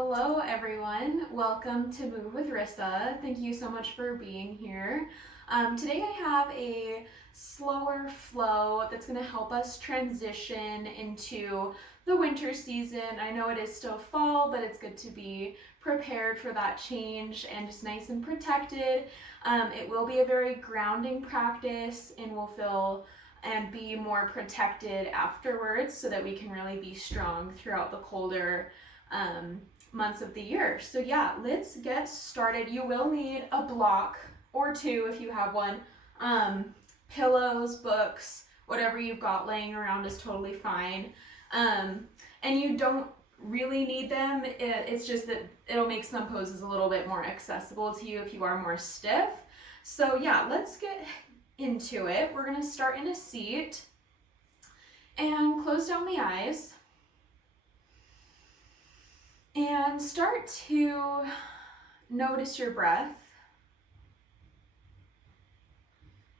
Hello everyone, welcome to Move with Rissa. Thank you so much for being here. Today I have a slower flow that's going to help us transition into the winter season. I know it is still fall, but it's good to be prepared for that change and just nice and protected. It will be a very grounding practice and we'll feel and be more protected afterwards so that we can really be strong throughout the colder months of the year. So yeah, let's get started. You will need a block or two if you have one. Pillows, books, whatever you've got laying around is totally fine. And you don't really need them. It's just that it'll make some poses a little bit more accessible to you if you are more stiff. So yeah, let's get into it. We're gonna start in a seat and close down the eyes. And start to notice your breath.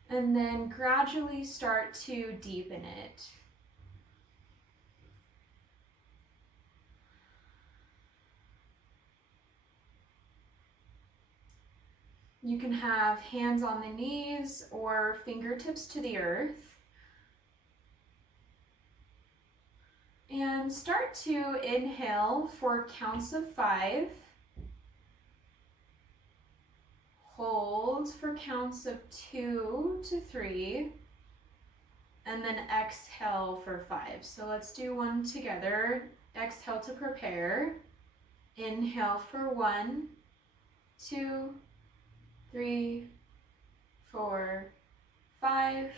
And then gradually start to deepen it. You can have hands on the knees or fingertips to the earth. And start to inhale for counts of 5. Hold for counts of 2 to 3. And then exhale for 5. So let's do one together. Exhale to prepare. Inhale for 1, 2, 3, 4, 5.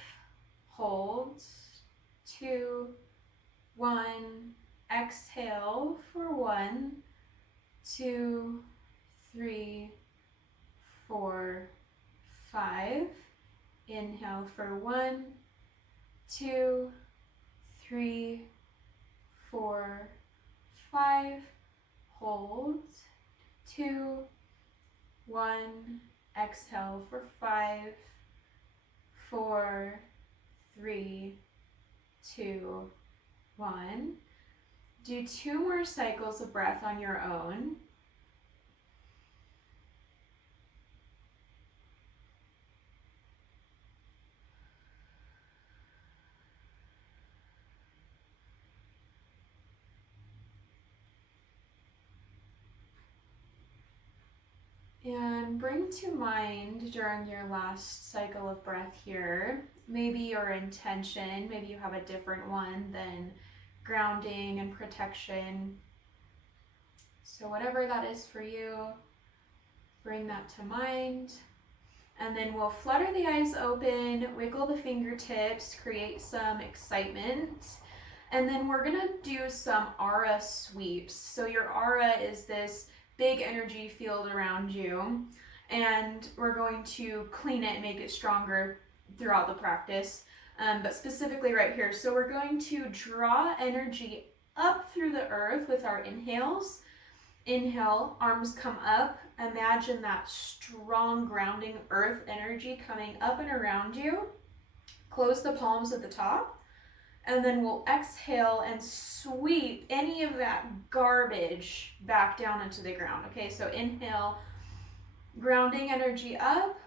Hold. 2, 1. Exhale for 1, 2, 3, 4, 5. Inhale for 1, 2, 3, 4, 5. Hold. 2, 1. Exhale for 5, 4, 3, 2, 1. Do 2 more cycles of breath on your own. And bring to mind during your last cycle of breath here, maybe your intention, maybe you have a different one than grounding and protection. So whatever that is for you, bring that to mind. And then we'll flutter the eyes open, wiggle the fingertips, create some excitement. And then we're gonna do some aura sweeps. So your aura is this big energy field around you, and we're going to clean it and make it stronger throughout the practice, but specifically right here. So we're going to draw energy up through the earth with our inhales. Inhale, arms come up. Imagine that strong grounding earth energy coming up and around you. Close the palms at the top. And then we'll exhale and sweep any of that garbage back down into the ground. Okay, so inhale, grounding energy up.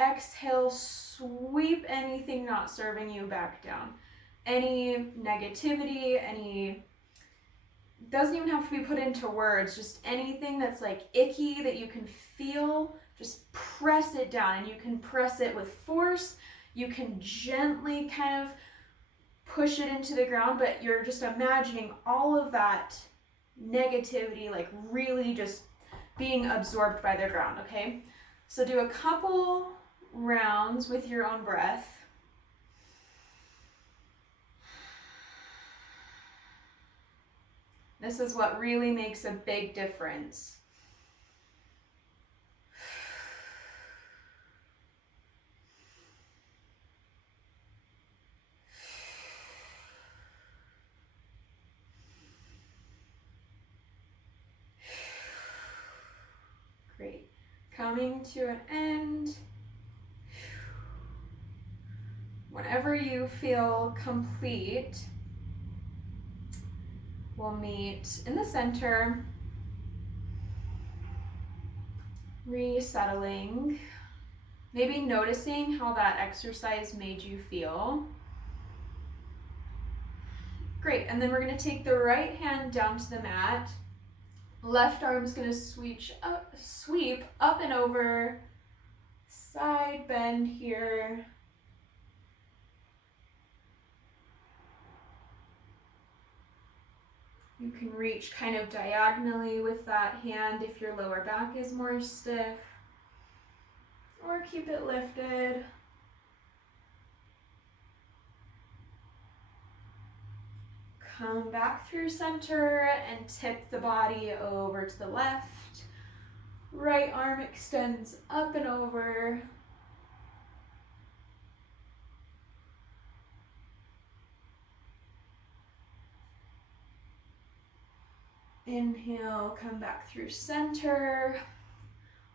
Exhale, sweep anything not serving you back down. Any negativity, doesn't even have to be put into words, just anything that's like icky that you can feel, just press it down. And you can press it with force. You can gently kind of push it into the ground, but you're just imagining all of that negativity like really just being absorbed by the ground, okay? So do a couple rounds with your own breath. This is what really makes a big difference. Great. Coming to an end. Whenever you feel complete, we'll meet in the center Resettling. Maybe noticing how that exercise made you feel. Great, and then we're gonna take the right hand down to the mat. Left arm's gonna sweep up and over, side bend here. You can reach kind of diagonally with that hand if your lower back is more stiff, or keep it lifted. Come back through center and tip the body over to the left. Right arm extends up and over. Inhale, come back through center.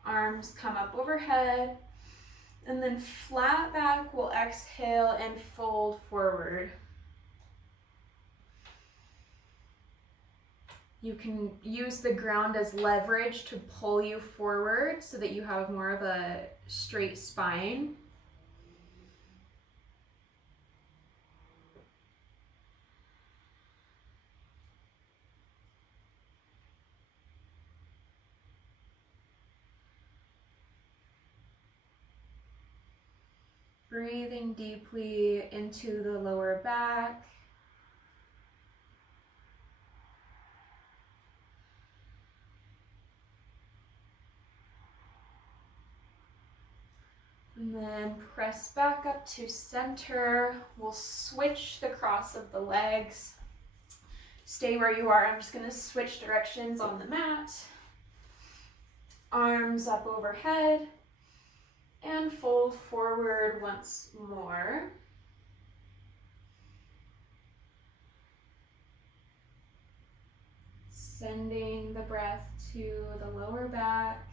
Arms come up overhead. And then flat back, we'll exhale and fold forward. You can use the ground as leverage to pull you forward so that you have more of a straight spine. Breathing deeply into the lower back. And then press back up to center. We'll switch the cross of the legs. Stay where you are. I'm just going to switch directions on the mat. Arms up overhead. And fold forward once more. Sending the breath to the lower back.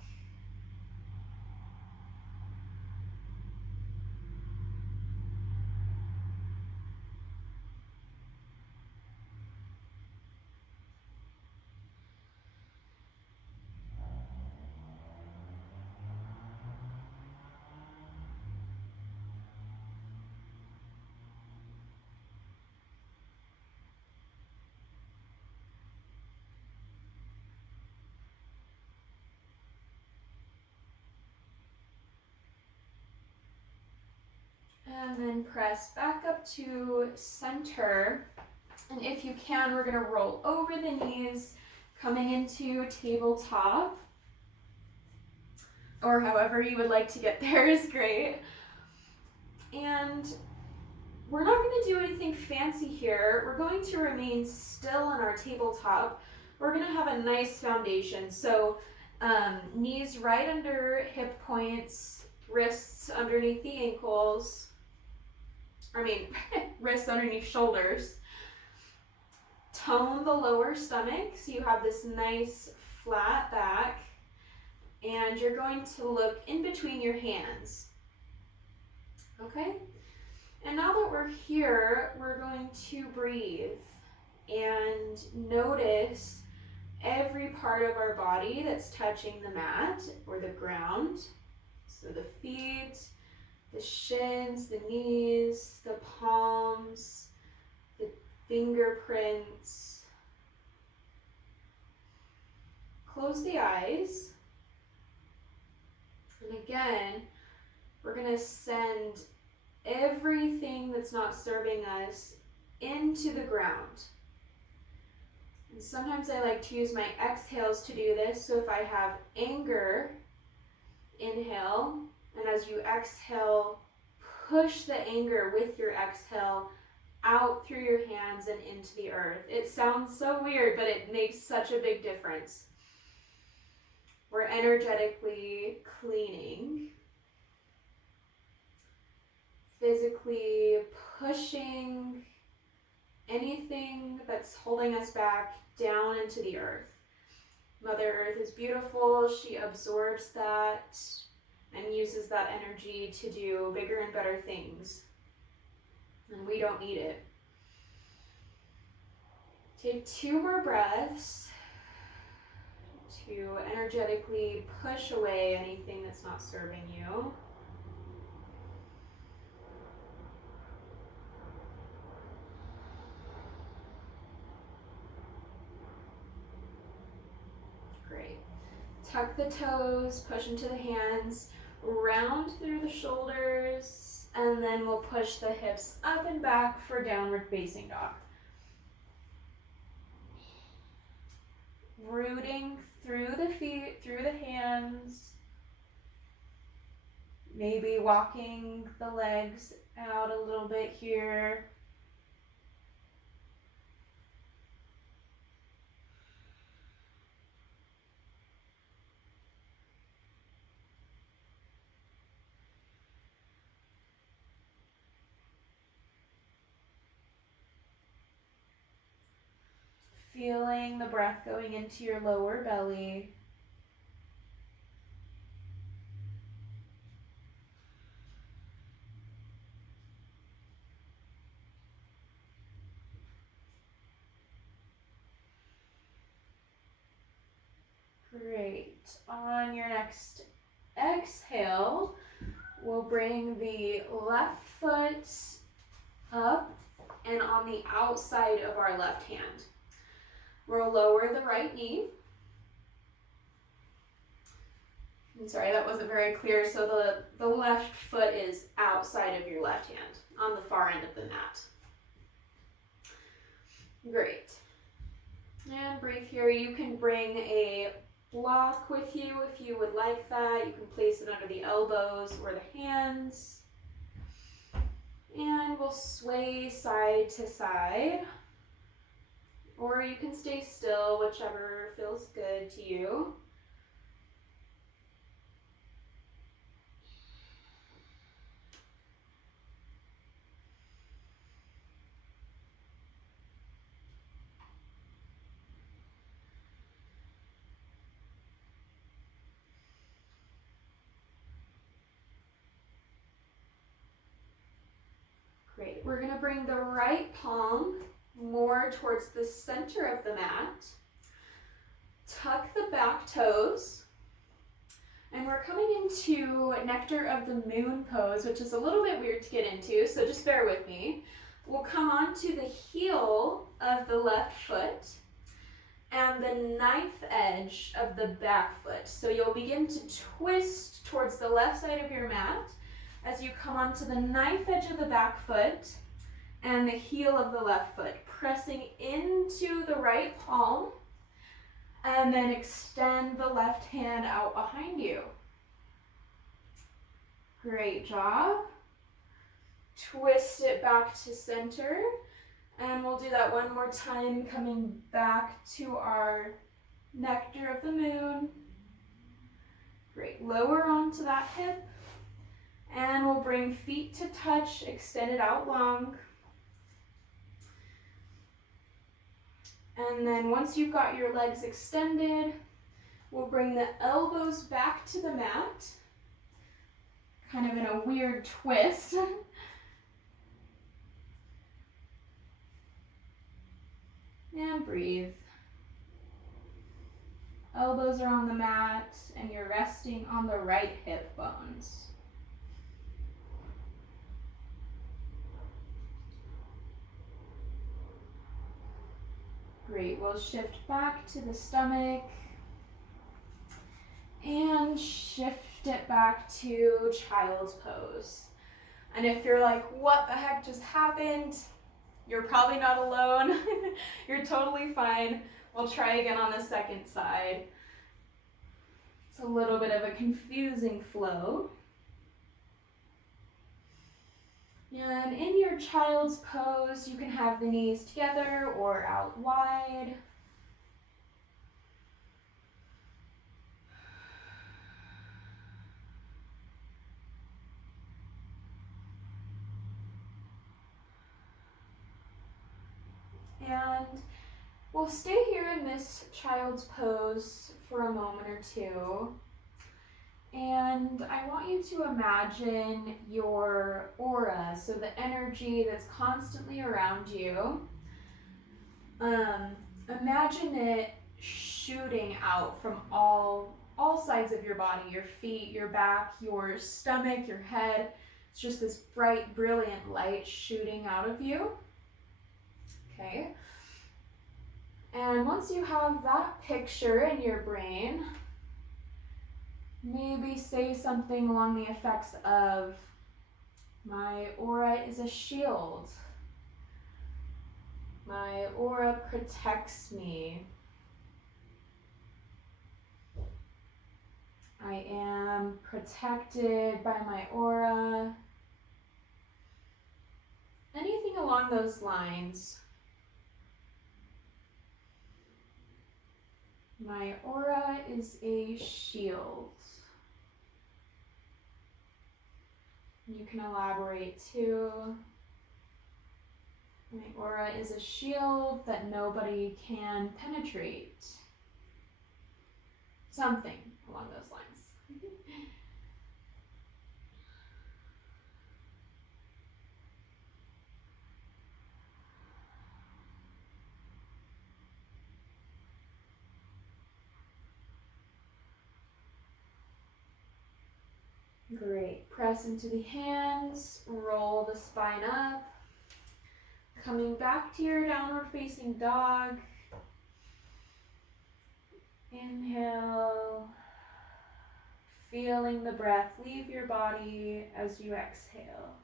And then press back up to center. And if you can, we're going to roll over the knees, coming into tabletop. Or however you would like to get there is great. And we're not going to do anything fancy here. We're going to remain still on our tabletop. We're going to have a nice foundation. So knees right under hip points, wrists underneath the ankles. Wrists underneath shoulders. Tone the lower stomach so you have this nice flat back. And you're going to look in between your hands. Okay? And now that we're here, we're going to breathe and notice every part of our body that's touching the mat or the ground. So the feet, the shins, the knees, the palms, the fingerprints. Close the eyes. And again, we're going to send everything that's not serving us into the ground. And sometimes I like to use my exhales to do this. So if I have anger, inhale, and as you exhale, push the anger with your exhale out through your hands and into the earth. It sounds so weird, but it makes such a big difference. We're energetically cleaning, physically pushing anything that's holding us back down into the earth. Mother Earth is beautiful. She absorbs that and uses that energy to do bigger and better things. And we don't need it. Take 2 more breaths. to energetically push away anything that's not serving you. Great. Tuck the toes, push into the hands, round through the shoulders, and then we'll push the hips up and back for downward facing dog. Rooting through the feet, through the hands. Maybe walking the legs out a little bit here. Feeling the breath going into your lower belly. Great. On your next exhale, we'll bring the left foot up and on the outside of our left hand. We'll lower the right knee. I'm sorry, that wasn't very clear. So the left foot is outside of your left hand on the far end of the mat. Great. And breathe here. You can bring a block with you if you would like that. You can place it under the elbows or the hands. And we'll sway side to side. Or you can stay still, whichever feels good to you. Great. We're going to bring the right palm more towards the center of the mat. Tuck the back toes. And we're coming into Nectar of the Moon pose, which is a little bit weird to get into, so just bear with me. We'll come onto the heel of the left foot and the knife edge of the back foot. So you'll begin to twist towards the left side of your mat as you come onto the knife edge of the back foot and the heel of the left foot, pressing into the right palm, and then extend the left hand out behind you. Great job. Twist it back to center, and we'll do that one more time, coming back to our Nectar of the Moon. Great, lower onto that hip, and we'll bring feet to touch, extended out long. And then once you've got your legs extended, we'll bring the elbows back to the mat, kind of in a weird twist. And breathe. Elbows are on the mat, and you're resting on the right hip bones. Great, we'll shift back to the stomach and shift it back to child's pose. And if you're like, what the heck just happened? You're probably not alone. You're totally fine. We'll try again on the second side. It's a little bit of a confusing flow. And in your child's pose, you can have the knees together or out wide. And we'll stay here in this child's pose for a moment or two. And I want you to imagine your aura, so the energy that's constantly around you. Imagine it shooting out from all sides of your body, your feet, your back, your stomach, your head. It's just this bright, brilliant light shooting out of you. Okay. And once you have that picture in your brain, maybe say something along the effects of, my aura is a shield. My aura protects me. I am protected by my aura. Anything along those lines. My aura is a shield. You can elaborate too. My aura is a shield that nobody can penetrate. Something along those lines. Great. Press into the hands, roll the spine up. Coming back to your downward facing dog. Inhale. Feeling the breath leave your body as you exhale.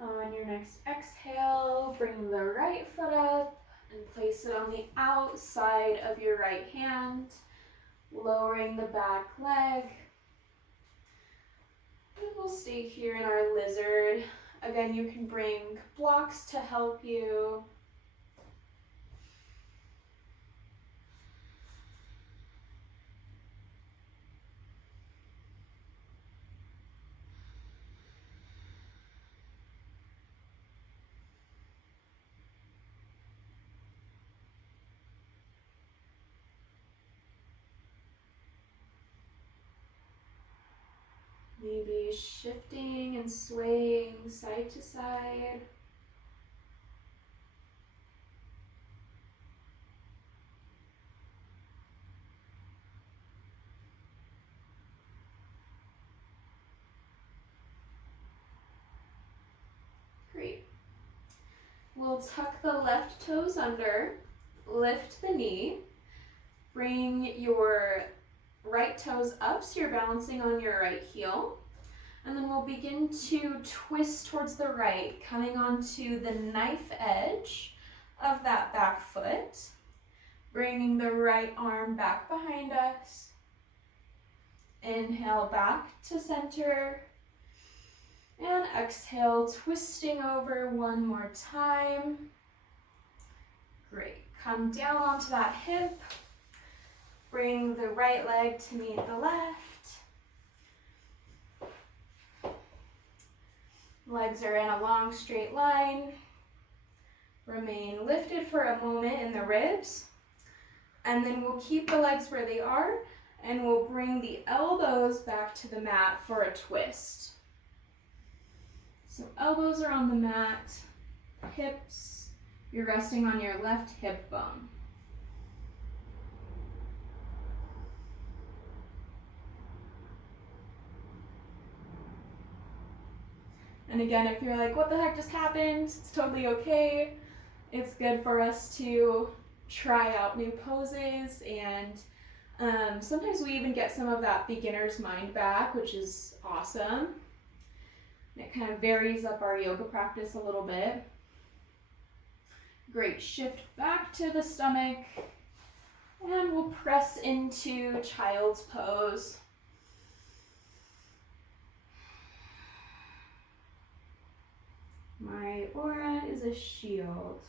On your next exhale, bring the right foot up and place it on the outside of your right hand, lowering the back leg. And we'll stay here in our lizard. Again, you can bring blocks to help you. Maybe shifting and swaying side to side. Great. We'll tuck the left toes under, lift the knee, bring your right toes up so you're balancing on your right heel. And then we'll begin to twist towards the right, coming onto the knife edge of that back foot. Bringing the right arm back behind us. Inhale back to center. And exhale, twisting over one more time. Great. Come down onto that hip. Bring the right leg to meet the left. Legs are in a long straight line. Remain lifted for a moment in the ribs. And then we'll keep the legs where they are and we'll bring the elbows back to the mat for a twist. So elbows are on the mat, hips, you're resting on your left hip bone. And again, if you're like, what the heck just happened? It's totally okay. It's good for us to try out new poses, and sometimes we even get some of that beginner's mind back, which is awesome. It kind of varies up our yoga practice a little bit. Great, shift back to the stomach, and we'll press into child's pose. My aura is a shield.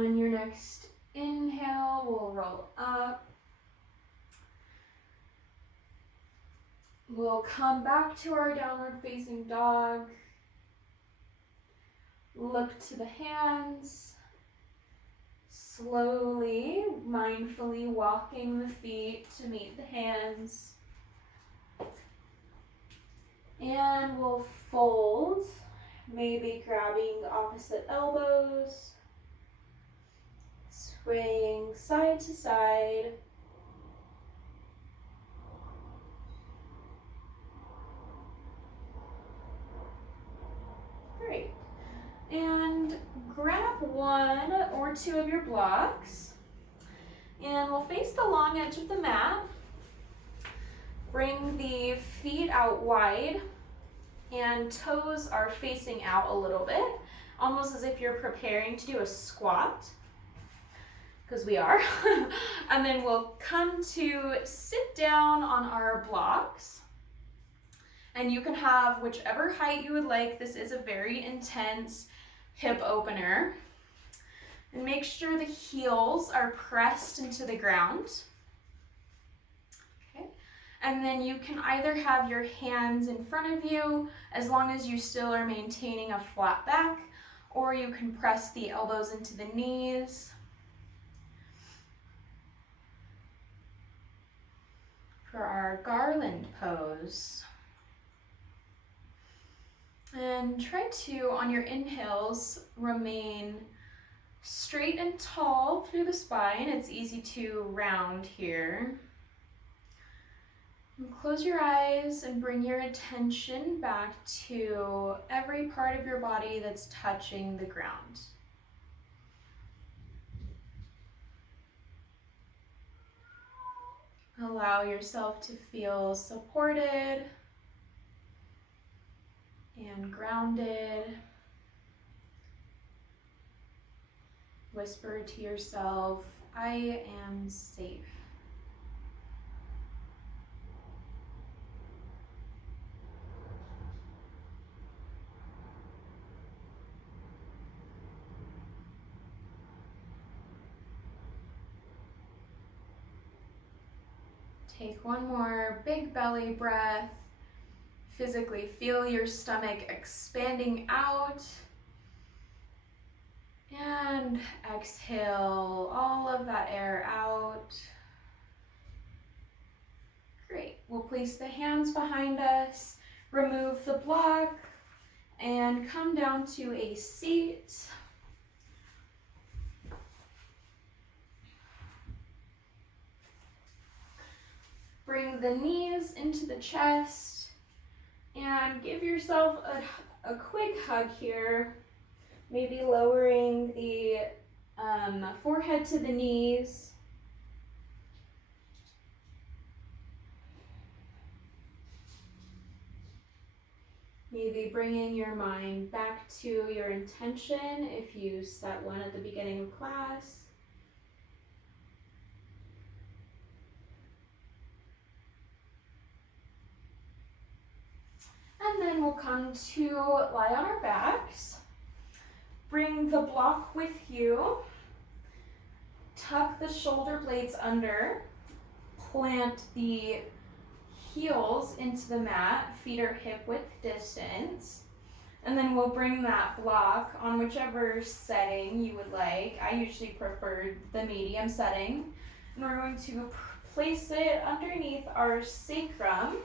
On your next inhale, we'll roll up. We'll come back to our downward facing dog. Look to the hands. Slowly, mindfully walking the feet to meet the hands. And we'll fold, maybe grabbing the opposite elbows, swaying side to side. Great. And grab one or two of your blocks, and we'll face the long edge of the mat. Bring the feet out wide, and toes are facing out a little bit, almost as if you're preparing to do a squat, because we are. And then we'll come to sit down on our blocks, and you can have whichever height you would like. This is a very intense hip opener. And make sure the heels are pressed into the ground. Okay. And then you can either have your hands in front of you, as long as you still are maintaining a flat back, or you can press the elbows into the knees. For our garland pose. And try to, on your inhales, remain straight and tall through the spine. It's easy to round here. And close your eyes and bring your attention back to every part of your body that's touching the ground. Allow yourself to feel supported and grounded. Whisper to yourself, I am safe. Take one more big belly breath. Physically feel your stomach expanding out. And exhale all of that air out. Great. We'll place the hands behind us, remove the block, and come down to a seat. Bring the knees into the chest. And give yourself a quick hug here, maybe lowering the forehead to the knees. Maybe bringing your mind back to your intention if you set one at the beginning of class. And then we'll come to lie on our backs. Bring the block with you. Tuck the shoulder blades under. Plant the heels into the mat. Feet are hip width distance. And then we'll bring that block on whichever setting you would like. I usually prefer the medium setting. And we're going to place it underneath our sacrum.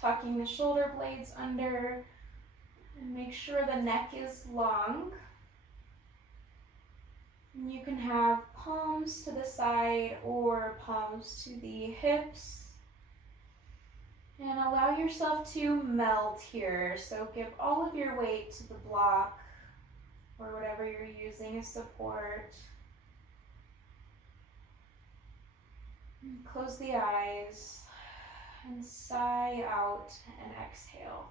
Tucking the shoulder blades under, and make sure the neck is long. And you can have palms to the side or palms to the hips. And allow yourself to melt here. So give all of your weight to the block or whatever you're using as support. And close the eyes. And sigh out and exhale.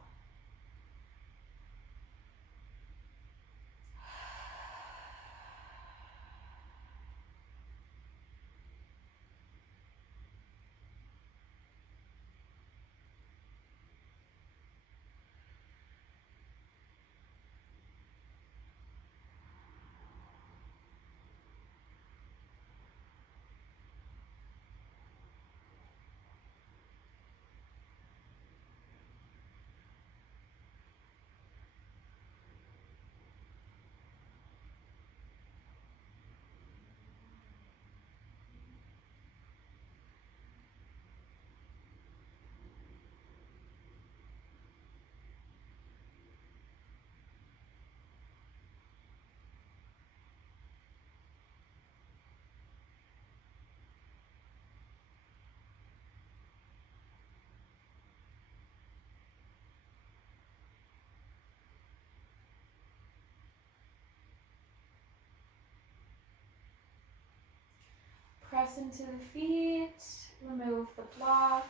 Press into the feet, remove the block,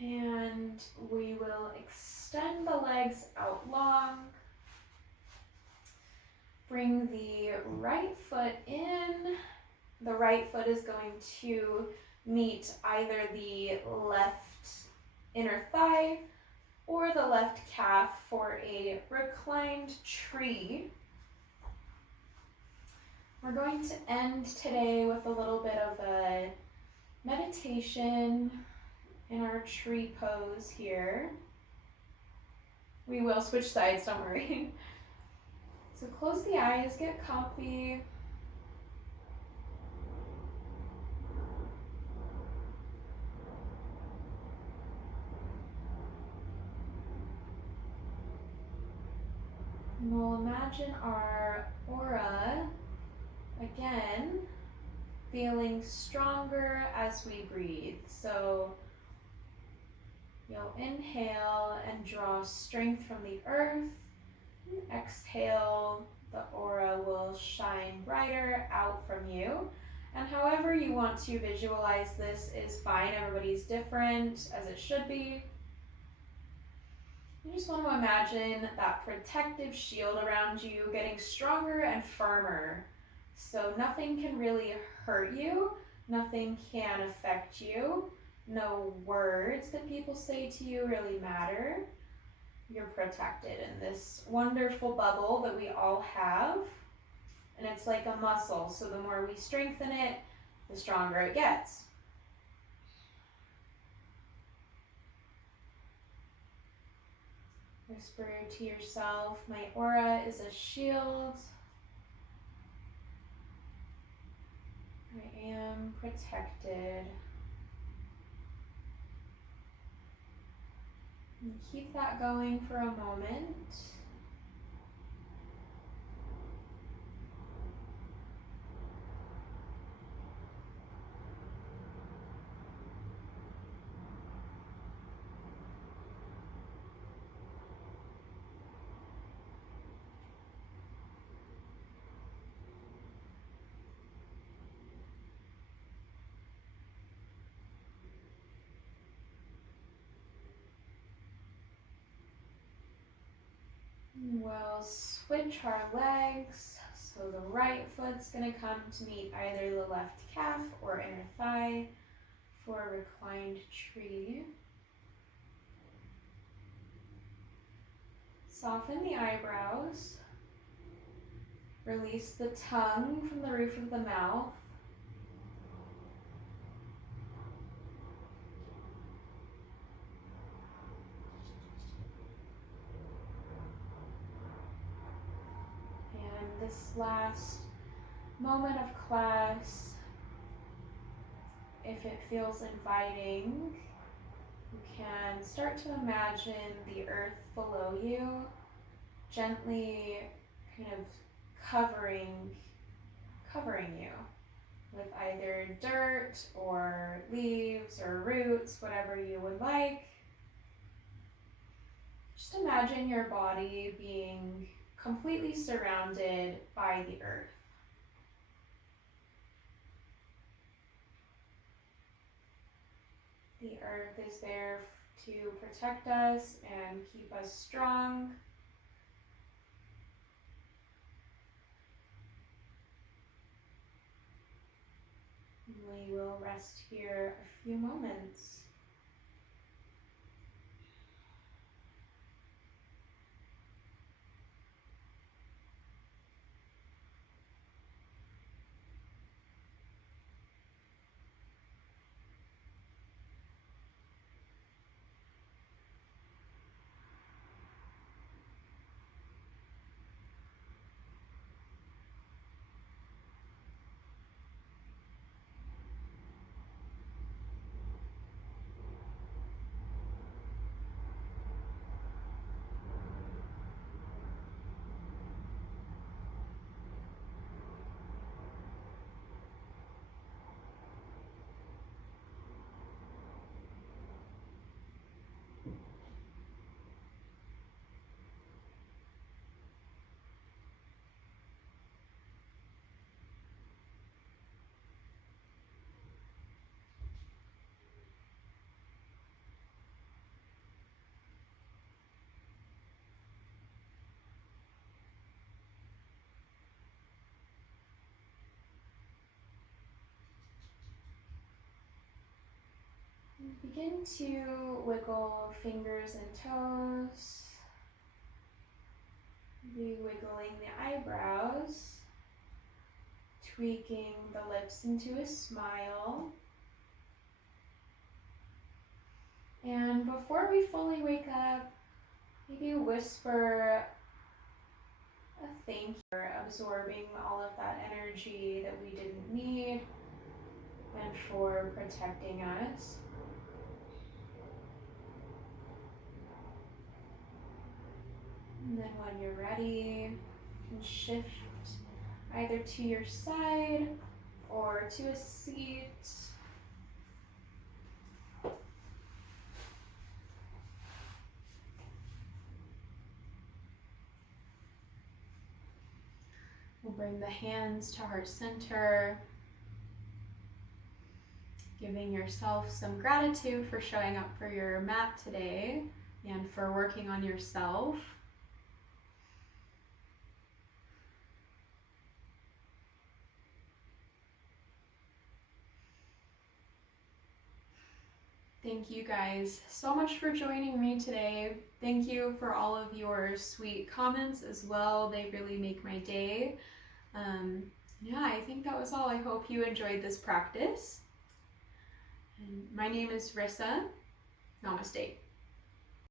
and we will extend the legs out long. Bring the right foot in. The right foot is going to meet either the left inner thigh or the left calf for a reclined tree. We're going to end today with a little bit of a meditation in our tree pose here. We will switch sides, don't worry. So close the eyes, get comfy. And we'll imagine our aura, again, feeling stronger as we breathe. So you'll inhale and draw strength from the earth. Exhale, the aura will shine brighter out from you. And however you want to visualize this is fine. Everybody's different, as it should be. You just want to imagine that protective shield around you getting stronger and firmer. So nothing can really hurt you. Nothing can affect you. No words that people say to you really matter. You're protected in this wonderful bubble that we all have. And it's like a muscle, so the more we strengthen it, the stronger it gets. Whisper to yourself, my aura is a shield. I am protected. And keep that going for a moment. We'll switch our legs. So the right foot's going to come to meet either the left calf or inner thigh for a reclined tree. Soften the eyebrows. Release the tongue from the roof of the mouth. And this last moment of class, if it feels inviting, you can start to imagine the earth below you, gently kind of covering you with either dirt or leaves or roots, whatever you would like. Just imagine your body being completely surrounded by the earth. The earth is there to protect us and keep us strong. We will rest here a few moments. Begin to wiggle fingers and toes. Maybe wiggling the eyebrows, tweaking the lips into a smile. And before we fully wake up, maybe whisper a thank you for absorbing all of that energy that we didn't need and for protecting us. And then when you're ready, you can shift either to your side or to a seat. We'll bring the hands to heart center, giving yourself some gratitude for showing up for your mat today and for working on yourself. Thank you guys so much for joining me today. Thank you for all of your sweet comments as well. They really make my day. Yeah, I think that was all. I hope you enjoyed this practice. And my name is Rissa. Namaste.